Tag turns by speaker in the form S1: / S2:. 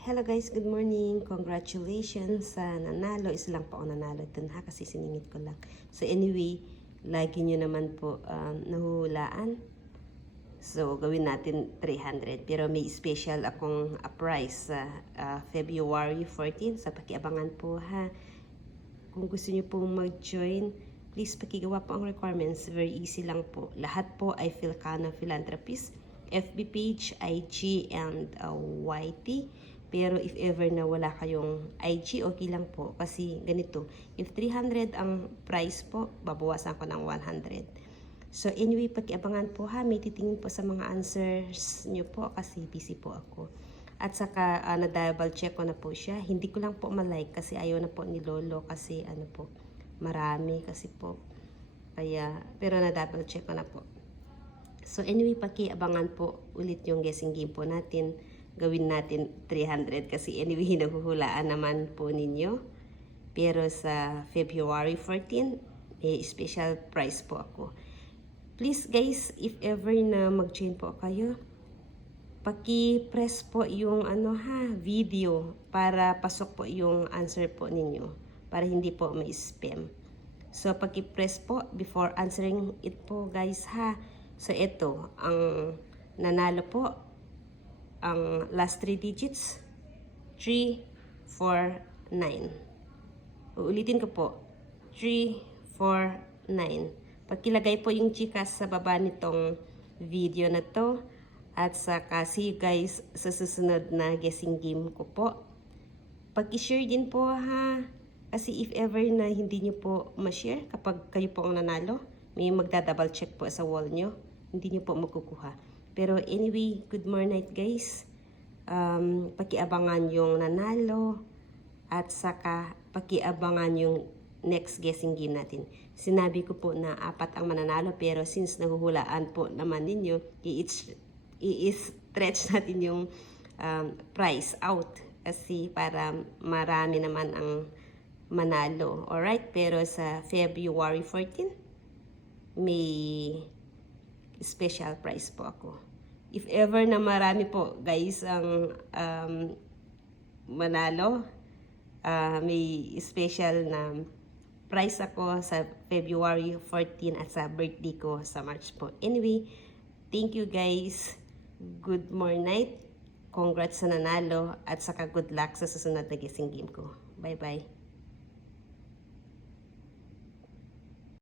S1: Hello guys, good morning. Congratulations sa nanalo. Isa lang po ako nanalo dun ha kasi siningit ko lang. So anyway, lagi nyo naman po um, nahuhulaan. So gawin natin 300. Pero may special akong uh, price sa uh, February 14. Sa pakiabangan po ha. Kung gusto nyo pong mag-join, please pakigawa po ang requirements. Very easy lang po. Lahat po ay Filcano Philanthropist. FB page, IG, and uh, YT. Pero if ever na wala kayong IG, okay lang po. Kasi ganito, if 300 ang price po, babawasan ko ng 100. So anyway, pakiabangan po ha. May titingin po sa mga answers nyo po kasi busy po ako. At saka uh, na-double check ko na po siya. Hindi ko lang po malike kasi ayaw na po ni Lolo kasi ano po, marami kasi po. Kaya, pero na-double check ko na po. So anyway, pakiabangan po ulit yung guessing game po natin. Gawin natin 300 kasi anyway, nahuhulaan naman po ninyo. Pero sa February 14, may special price po ako. Please guys, if ever na mag-join po kayo, paki-press po yung ano ha, video para pasok po yung answer po ninyo para hindi po may spam. So paki-press po before answering it po guys ha. So ito, ang nanalo po ang last 3 digits 3 4 9. Uulitin ko po. 3 4 9. Pagkilagay po yung chikas sa baba nitong video na to at saka see you guys sa susunod na guessing game ko po. Pag-share din po ha. Kasi if ever na hindi nyo po ma-share kapag kayo po ang nanalo, may magda-double check po sa wall nyo. Hindi nyo po makukuha. Pero anyway, good morning guys. Um, pakiabangan yung nanalo at saka pakiabangan yung next guessing game natin. Sinabi ko po na apat ang mananalo pero since nahuhulaan po naman ninyo, i-stretch natin yung um, price out kasi para marami naman ang manalo. Alright? Pero sa February 14, may special price po ako. If ever na marami po, guys, ang um, manalo, uh, may special na price ako sa February 14 at sa birthday ko sa March po. Anyway, thank you guys. Good morning night. Congrats sa nanalo at saka good luck sa susunod na guessing game ko. Bye-bye.